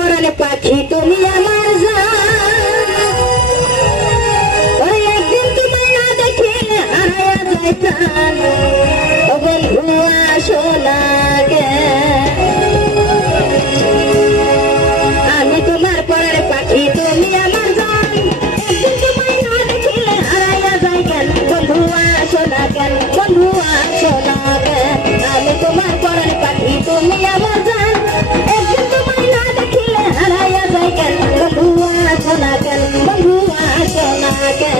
পরাণ পাখি তুমি আমার জান, ওই একদিন তুমি না দেখিলে হারায়া যাইতাম। ও বন্ধু আসো না গে, আমি তোমার পরাণ পাখি তুমি আমার জান, একদিন তুমি না দেখিলে হারায়া যাই কেন। বন্ধু আসো না কেন, বন্ধু আসো না কেন, আমি তোমার পরাণ পাখি তুমি আমার জান, একদিন তুমি না দেখিলে হারায়া যাই কেন। বন্ধু আসো না কেন, বন্ধু আসো না কেন।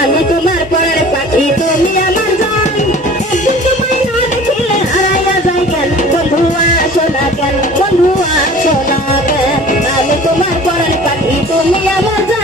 আমি তোমার পরাণ পাখি তুমি আমার জান, একদিন তুমি না দেখিলে হারাইয়া যাই কেন। বন্ধু আসো না কেন, বন্ধু আসো না কেন, আমি তোমার পরাণ পাখি তুমি আমার জান।